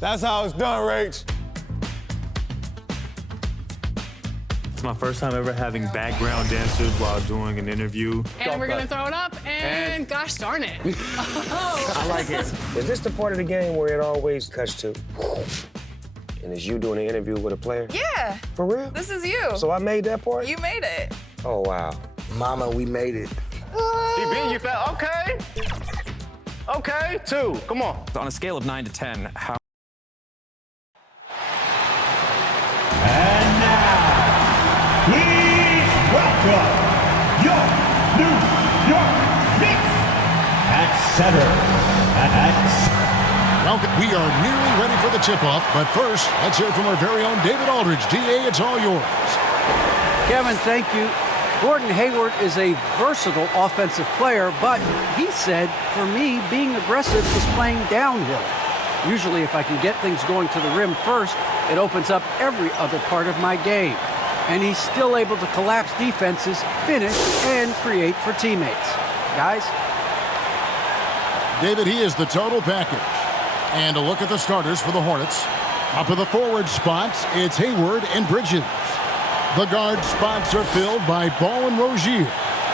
That's how it's done, Rach. It's my first time ever having background dancers while doing an interview. And we're gonna throw it up, and gosh darn it. I like it. Is this the part of the game where it always cuts to? And it's you doing an interview with a player? Yeah. For real? This is you. So I made that part? You made it. Oh, wow. Mama, we made it. He beat you fast. Okay. Okay, 2. Come on. On a scale of 9 to 10, how? And now, please welcome your New York Knicks at center. Welcome. We are nearly ready for the tip-off, but first, let's hear from our very own David Aldridge. DA, it's all yours. Kevin, thank you. Gordon Hayward is a versatile offensive player, but he said, for me, being aggressive is playing downhill. Usually, if I can get things going to the rim first, it opens up every other part of my game. And he's still able to collapse defenses, finish, and create for teammates. Guys? David, he is the total package. And a look at the starters for the Hornets. Up in the forward spots, it's Hayward and Bridges. The guard spots are filled by Ball and Rozier.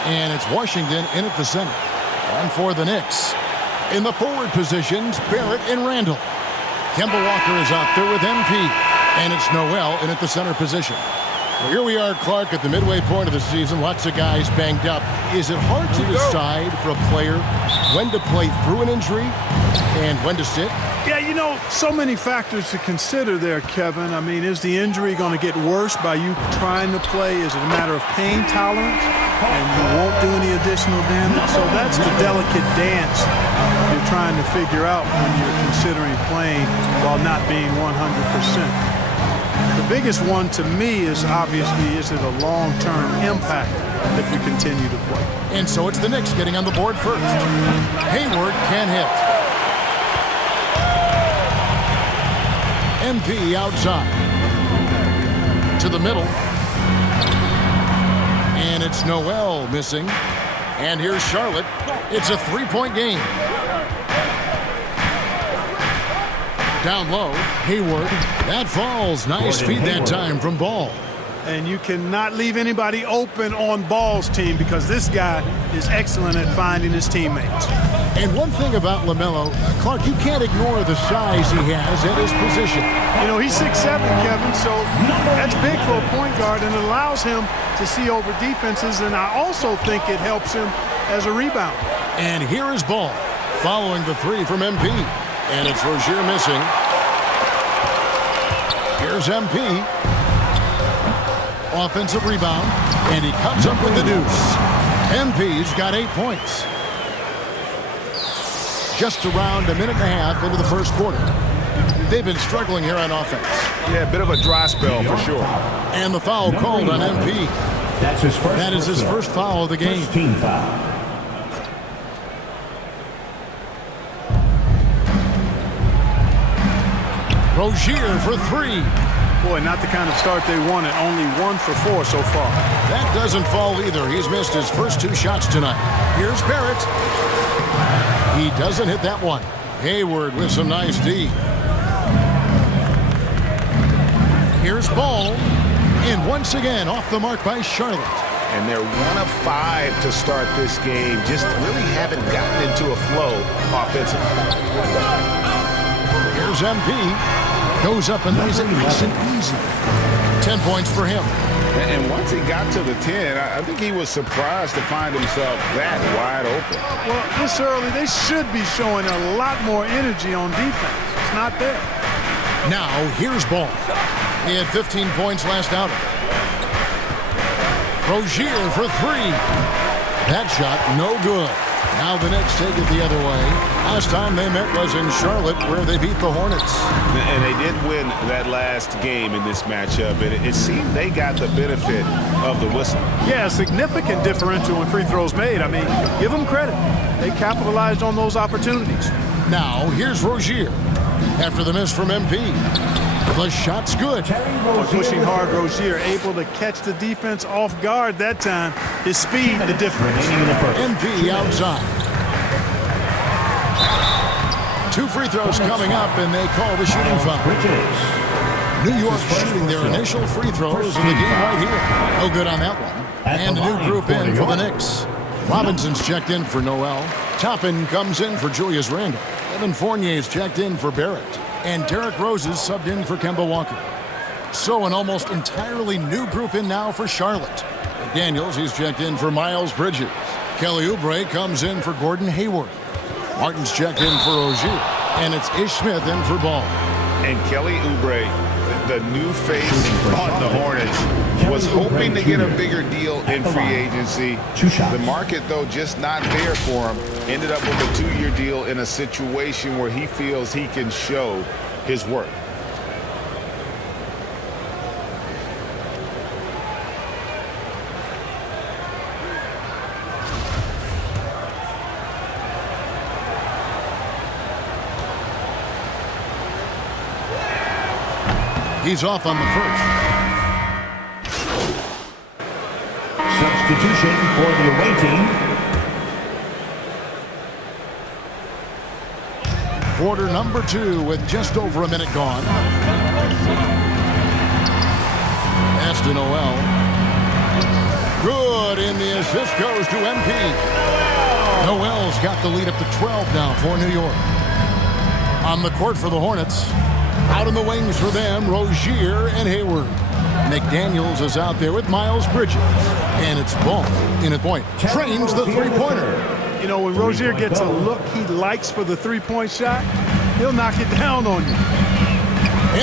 And it's Washington in at the center. And for the Knicks, in the forward positions, Barrett and Randall. Kemba Walker is out there with MP. And it's Noel in at the center position. Well, here we are, Clark, at the midway point of the season. Lots of guys banged up. Is it hard to decide for a player when to play through an injury and when to sit? Yeah, you know, so many factors to consider there, Kevin. I mean, is the injury going to get worse by you trying to play? Is it a matter of pain tolerance and you won't do any additional damage? So that's the delicate dance you're trying to figure out when you're considering playing while not being 100%. The biggest one to me is obviously, is it a long-term impact if you continue to play? And so it's the Knicks getting on the board first. Hayward can hit. MP outside. To the middle. And it's Noel missing. And here's Charlotte. It's a three-point game. Down low, Hayward. That falls. Nice feed that time from Ball. And you cannot leave anybody open on Ball's team because this guy is excellent at finding his teammates. And one thing about LaMelo, Clark, you can't ignore the size he has at his position. You know, he's 6'7", Kevin, so that's big for a point guard, and it allows him to see over defenses, and I also think it helps him as a rebounder. And here is Ball, following the three from MP. And it's Rozier missing. Here's MP. Offensive rebound, and he comes up with the deuce. MP's got 8 points. Just around a minute and a half into the first quarter. They've been struggling here on offense. Yeah, a bit of a dry spell for sure. And the foul called on MP. That's his first. That is his first foul of the game. First team foul. Rozier for three. Boy, not the kind of start they wanted. Only 1 for 4 so far. That doesn't fall either. He's missed his first 2 shots tonight. Here's Barrett. He doesn't hit that one. Hayward with some nice D. Here's Ball. And once again, off the mark by Charlotte. And they're 1 of 5 to start this game. Just really haven't gotten into a flow offensively. Here's MP. Goes up and lays it nice and easy. 10 points for him. And once he got to the 10, I think he was surprised to find himself that wide open. Well, this early, they should be showing a lot more energy on defense. It's not there. Now, here's Ball. He had 15 points last outing. Rozier for 3. That shot, no good. Now the Knicks take it the other way. Last time they met was in Charlotte, where they beat the Hornets. And they did win that last game in this matchup, and it seemed they got the benefit of the whistle. Yeah, a significant differential in free throws made. I mean, give them credit. They capitalized on those opportunities. Now, here's Rozier. After the miss from MP. The shot's good. Pushing hard, Rozier able to catch the defense off guard that time. His speed, the difference. MP outside. 2 free throws coming up, and they call the shooting foul. New York shooting their initial free throws in the game right here. No good on that one. And a new group in for the Knicks. Robinson's checked in for Noel. Toppin comes in for Julius Randle. Evan Fournier's checked in for Barrett. And Derrick Rose is subbed in for Kemba Walker. So an almost entirely new group in now for Charlotte. Daniels, he's checked in for Miles Bridges. Kelly Oubre comes in for Gordon Hayward. Martin's checked in for Rozier. And it's Ish Smith in for Ball. And Kelly Oubre, the new face on the Hornets, was hoping to get a bigger deal in free agency. The market, though, just not there for him. Ended up with a 2-year deal in a situation where he feels he can show his work. He's off on the first. Substitution for the away team. Quarter number 2 with just over a minute gone. Pass to Noel. Good, and the assist goes to MP. Noel's got the lead up to 12 now for New York. On the court for the Hornets. Out in the wings for them, Rozier and Hayward. McDaniels is out there with Miles Bridges. And it's Ball in at point. Trains the three-pointer. You know, when Rozier gets a look he likes for the three-point shot, he'll knock it down on you.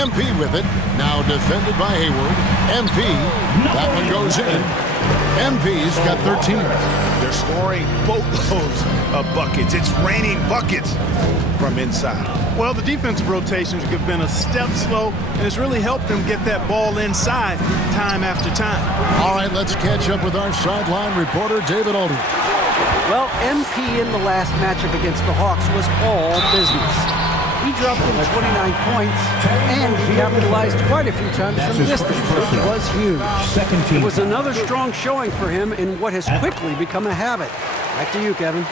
MP with it. Now defended by Hayward. MP, that one goes in. MP's got 13. They're scoring boatloads of buckets. It's raining buckets from inside. Well, the defensive rotations have been a step slow, and it's really helped them get that ball inside time after time. All right, let's catch up with our sideline reporter, David Aldridge. Well, MP in the last matchup against the Hawks was all business. He dropped in 29 points, and he capitalized quite a few times from distance, which was huge. It was another strong showing for him in what has quickly become a habit. Back to you, Kevin.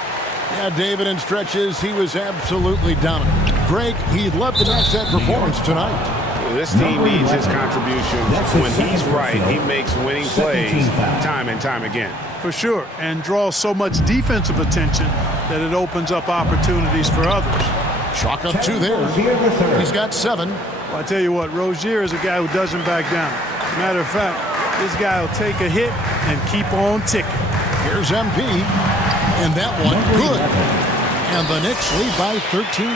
Yeah, David, in stretches, he was absolutely dominant. Greg, he loved to match that performance tonight. This team needs his contributions. When he's right, he makes winning plays time and time again. For sure, and draws so much defensive attention that it opens up opportunities for others. Chalk up 2 there. He's got 7. Well, I tell you what, Rozier is a guy who doesn't back down. As a matter of fact, this guy will take a hit and keep on ticking. Here's MP, and that one good. And the Knicks lead by 13.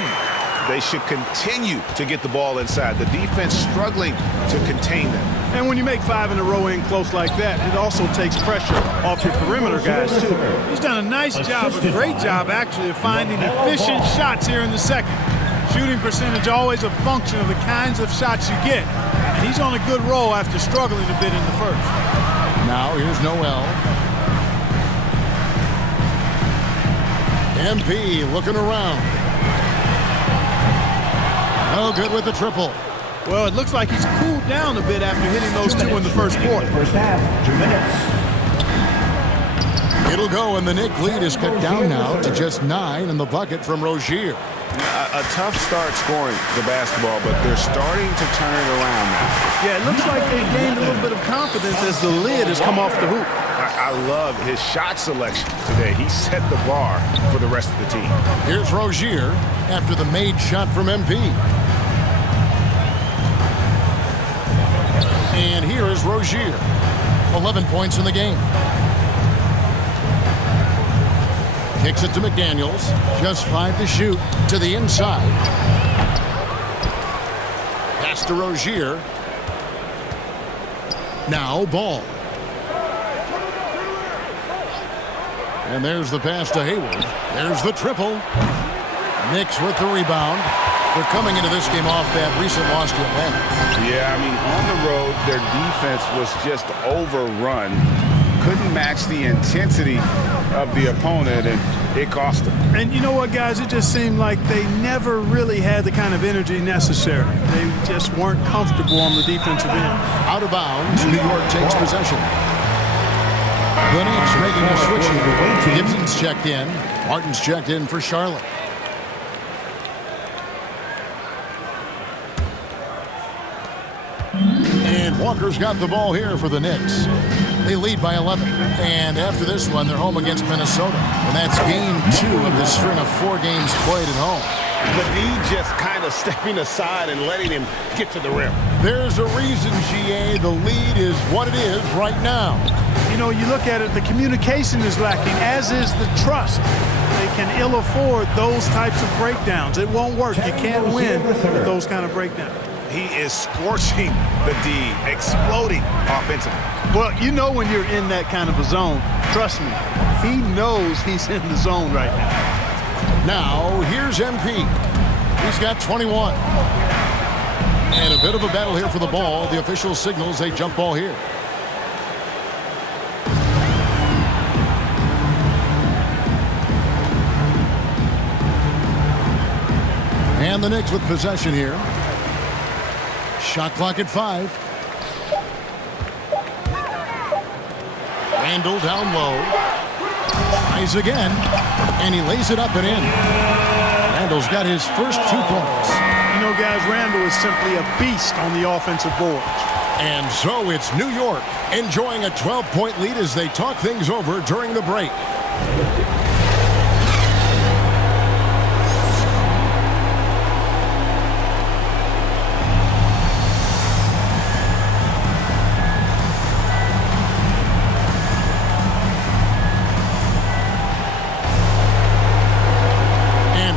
They should continue to get the ball inside. The defense struggling to contain them. And when you make 5 in a row in close like that, it also takes pressure off your perimeter guys, too. He's done a nice job, a great job, actually, of finding efficient shots here in the second. Shooting percentage always a function of the kinds of shots you get. And he's on a good roll after struggling a bit in the first. Now here's Noel. MP looking around. No good with the triple. Well, it looks like he's cooled down a bit after hitting those 2 in the first quarter. First half, 2 minutes. It'll go, and the Knicks lead is cut down now to just 9 in the bucket from Rozier. A tough start scoring the basketball, but they're starting to turn it around now. Yeah, it looks like they've gained a little bit of confidence as the lid has come off the hoop. I love his shot selection today. He set the bar for the rest of the team. Here's Rozier after the made shot from MP. And here is Rozier. 11 points in the game. Kicks it to McDaniels. Just 5 to shoot. To the inside. Pass to Rozier. Now Ball. And there's the pass to Hayward. There's the triple. Knicks with the rebound. They're coming into this game off that recent loss to Atlanta. Yeah, I mean, on the road, their defense was just overrun. Couldn't match the intensity of the opponent, and it cost them. And you know what, guys? It just seemed like they never really had the kind of energy necessary. They just weren't comfortable on the defensive end. Out of bounds, New York takes possession. The Knicks making a switch here. Gibson's checked in. Martin's checked in for Charlotte. Walker's got the ball here for the Knicks. They lead by 11. And after this one, they're home against Minnesota. And that's game 2 of this string of 4 games played at home. Lavine just kind of stepping aside and letting him get to the rim. There's a reason, GA, the lead is what it is right now. You know, you look at it, the communication is lacking, as is the trust. They can ill afford those types of breakdowns. It won't work. You can't win with those kind of breakdowns. He is scorching the D, exploding offensively. Well, you know when you're in that kind of a zone, trust me, he knows he's in the zone right now. Now, here's MP. He's got 21. And a bit of a battle here for the ball. The official signals a jump ball here. And the Knicks with possession here. Shot clock at 5. Randall down low. Tries again. And he lays it up and in. Randall's got his first 2 points. You know, guys, Randall is simply a beast on the offensive board. And so it's New York enjoying a 12-point lead as they talk things over during the break.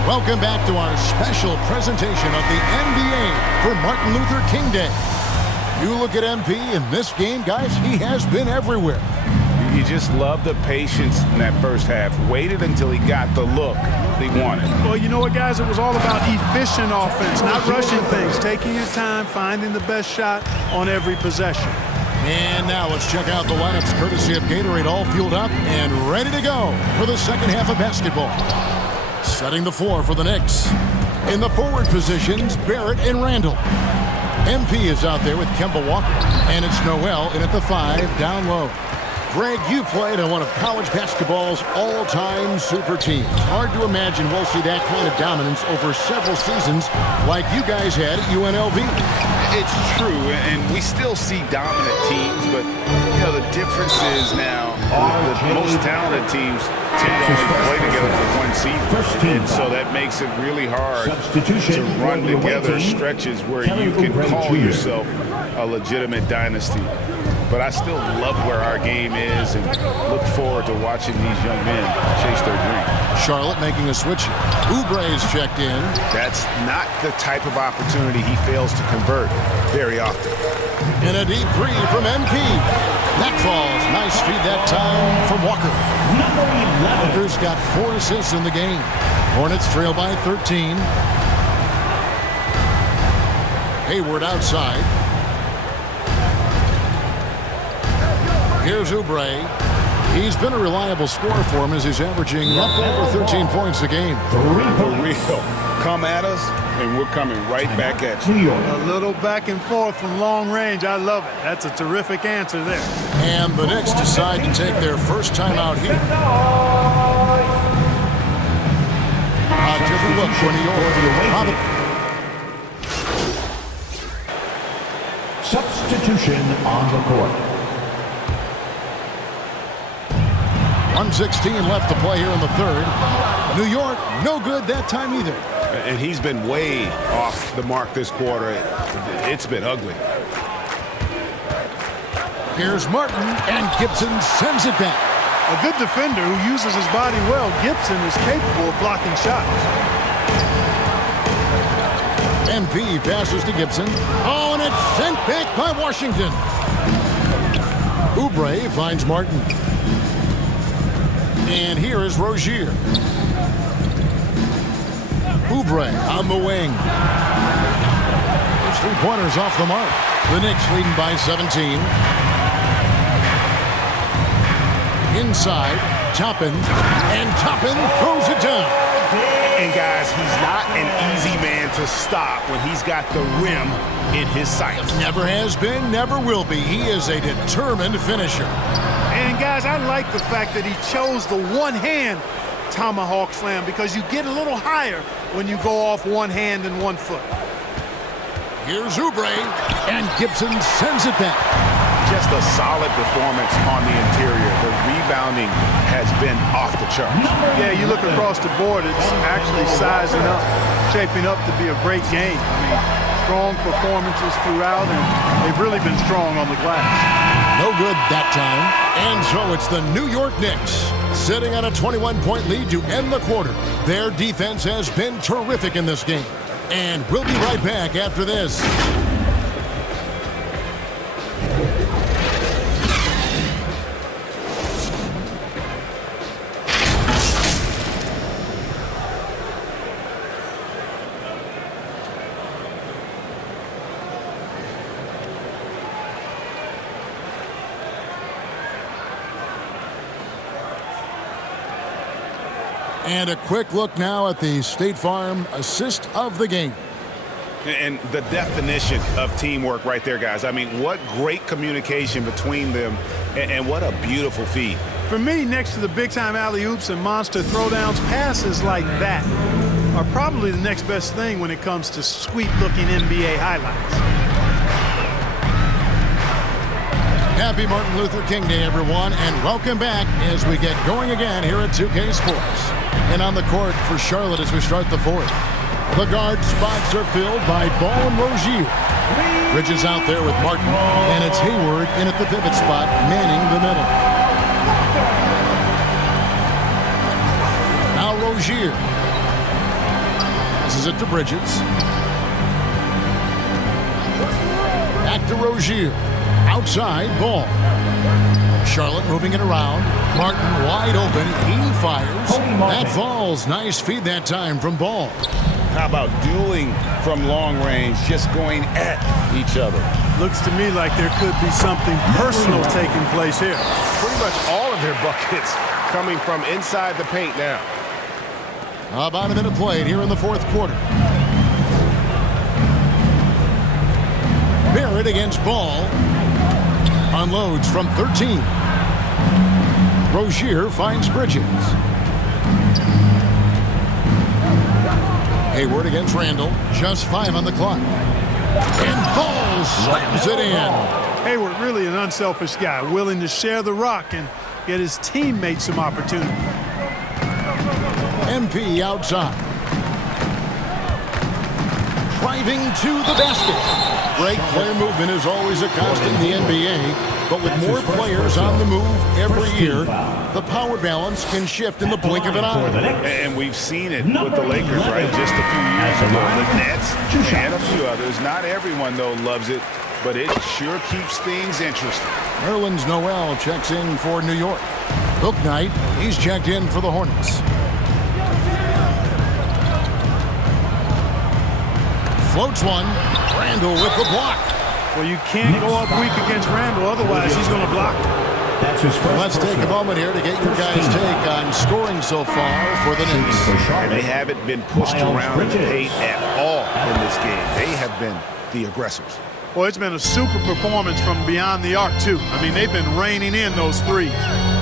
Welcome back to our special presentation of the NBA for Martin Luther King Day. You look at MP in this game, guys, he has been everywhere. You just love the patience in that first half. Waited until he got the look he wanted. Well, you know what, guys? It was all about efficient offense, not rushing things, taking your time, finding the best shot on every possession. And now let's check out the lineups courtesy of Gatorade, all fueled up and ready to go for the second half of basketball. Setting the floor for the Knicks. In the forward positions, Barrett and Randall. MP is out there with Kemba Walker. And it's Noel in at the 5, down low. Greg, you played on one of college basketball's all-time super teams. Hard to imagine we'll see that kind of dominance over several seasons like you guys had at UNLV. It's true, and we still see dominant teams, but you know the difference is now the most talented teams tend to only play together for one season, and so that makes it really hard to run together stretches where you can call yourself a legitimate dynasty. But I still love where our game is and look forward to watching these young men chase their dream. Charlotte making a switch here. Oubre is checked in. That's not the type of opportunity he fails to convert very often. And a deep 3 from MP. That falls. Nice feed that time from Walker. Walker's got 4 assists in the game. Hornets trail by 13. Hayward outside. Here's Oubre. He's been a reliable scorer for him as he's averaging up over 13 points a game. For real. Come at us, and we're coming right back at you. A little back and forth from long range. I love it. That's a terrific answer there. And the Knicks decide to take their first time out here. A different look for New York. Substitution on the court. 1:16 left to play here in the third. New York, no good that time either. And he's been way off the mark this quarter. It's been ugly. Here's Martin, and Gibson sends it back. A good defender who uses his body well, Gibson is capable of blocking shots. MP passes to Gibson. Oh, and it's sent back by Washington. Oubre finds Martin. And here is Rozier. Oubre on the wing. His 3-pointers off the mark. The Knicks leading by 17. Inside, Toppin. And Toppin throws it down. And guys, he's not an easy man to stop when he's got the rim in his sights. Never has been, never will be. He is a determined finisher. And guys, I like the fact that he chose the one-hand tomahawk slam because you get a little higher when you go off one hand and one foot. Here's Oubre, and Gibson sends it back. Just a solid performance on the interior. The rebounding has been off the charts. Yeah, you look across the board, it's actually sizing up, shaping up to be a great game. I mean, strong performances throughout, and they've really been strong on the glass. No good that time. And so it's the New York Knicks sitting on a 21-point lead to end the quarter. Their defense has been terrific in this game. And we'll be right back after this. And a quick look now at the State Farm assist of the game. And the definition of teamwork right there, guys. I mean, what great communication between them, and what a beautiful feed. For me, next to the big-time alley-oops and monster throwdowns, passes like that are probably the next best thing when it comes to sweet-looking NBA highlights. Happy Martin Luther King Day, everyone, and welcome back as we get going again here at 2K Sports. And on the court for Charlotte as we start the fourth. The guard spots are filled by Ball and Rozier. Bridges out there with Martin, and it's Hayward in at the pivot spot, manning the middle. Now Rozier. Passes it to Bridges. Back to Rozier. Outside, Ball. Charlotte moving it around. Martin wide open. He fires. That falls. Nice feed that time from Ball. How about dueling from long range, just going at each other? Looks to me like there could be something personal taking place here. Pretty much all of their buckets coming from inside the paint now. About a minute played here in the fourth quarter. Barrett against Ball. Unloads from 13. Rozier finds Bridges. Hayward against Randall. Just 5 on the clock. And Ball slams it in. Hayward really an unselfish guy, willing to share the rock and get his teammates some opportunity. MP outside. Driving to the basket. Great player movement is always a constant in the NBA, but with more players on the move every year, the power balance can shift in the blink of an eye. And we've seen it with the Lakers, right? Just a few years ago, the Nets and a few others. Not everyone, though, loves it, but it sure keeps things interesting. Nerlens Noel checks in for New York. Book Knight, he's checked in for the Hornets. Floats one. Randall with the block. Well, you can't go up weak against Randall, otherwise he's going to block. That's his first. Let's take a moment here to get your guys' take on scoring so far for the Knicks. And they haven't been pushed around in the paint at all in this game. They have been the aggressors. Well, it's been a super performance from beyond the arc, too. I mean, they've been raining in those threes.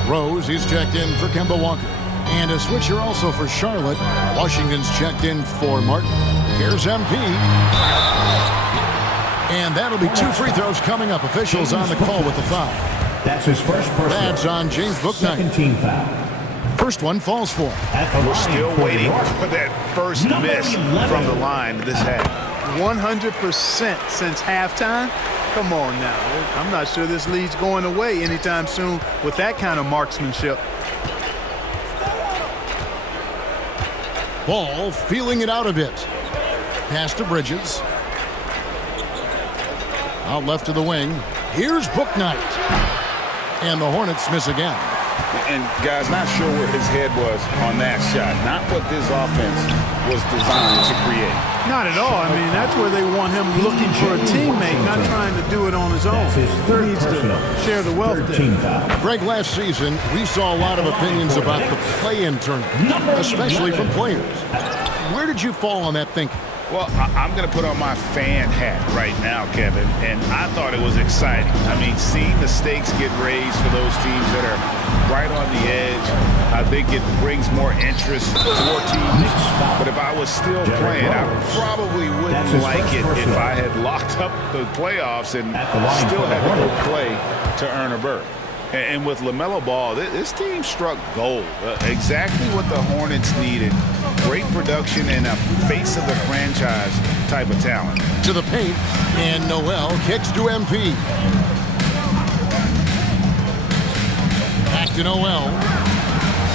Rose, he's checked in for Kemba Walker. And a switcher also for Charlotte. Washington's checked in for Martin. Here's MP. And that'll be 2 free throws coming up. Officials on the call with the foul. That's his first personal. That's on James Bouknight. Second team foul. First one falls for him. We're still waiting for that first miss from the line this half. 100% since halftime. Come on now. I'm not sure this lead's going away anytime soon with that kind of marksmanship. Ball feeling it out a bit. Pass to Bridges. Out left to the wing. Here's Bouknight. And the Hornets miss again. And, guys, not sure where his head was on that shot. Not what this offense was designed to create. Not at all. I mean, that's where they want him looking for a teammate, not trying to do it on his own. He needs to share the wealth there. Greg, last season, we saw a lot of opinions about the play-in tournament, especially from players. Where did you fall on that thinking? Well, I'm going to put on my fan hat right now, Kevin, and I thought it was exciting. I mean, seeing the stakes get raised for those teams that are right on the edge, I think it brings more interest to more teams. But if I was still playing, I probably wouldn't like it if I had locked up the playoffs and still had to go play to earn a berth. And with LaMelo Ball, this team struck gold. Exactly what the Hornets needed. Great production and a face of the franchise type of talent. To the paint, and Noel kicks to MP. Back to Noel.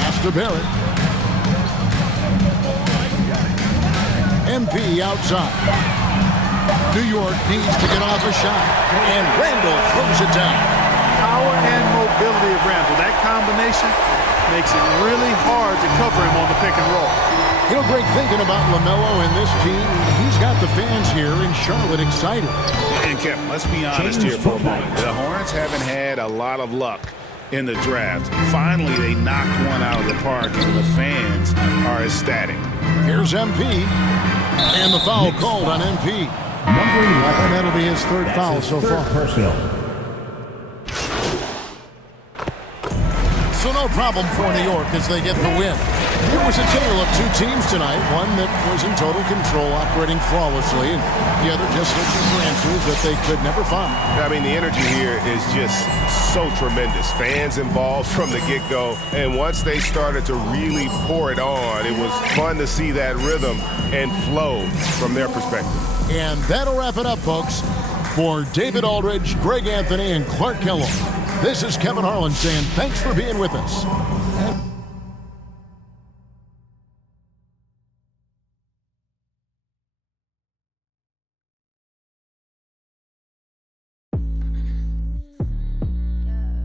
Pass to Barrett. MP outside. New York needs to get off a shot, and Randall throws it down. Power and mobility of Randall. That combination makes it really hard to cover him on the pick and roll. You know, Greg, thinking about LaMelo and this team, he's got the fans here in Charlotte excited. And Kevin, let's be honest here for a moment. The Hornets haven't had a lot of luck in the draft. Finally, they knocked one out of the park, and the fans are ecstatic. Here's MP, and the foul called on MP. Number 11. And that'll be his third foul so far. Personal. So no problem for New York as they get the win. It was a tale of two teams tonight, one that was in total control, operating flawlessly, and the other just looking for answers that they could never find. I mean, the energy here is just so tremendous. Fans involved from the get-go, and once they started to really pour it on, it was fun to see that rhythm and flow from their perspective. And that'll wrap it up, folks. For David Aldridge, Greg Anthony, and Clark Kellogg, this is Kevin Harlan saying thanks for being with us.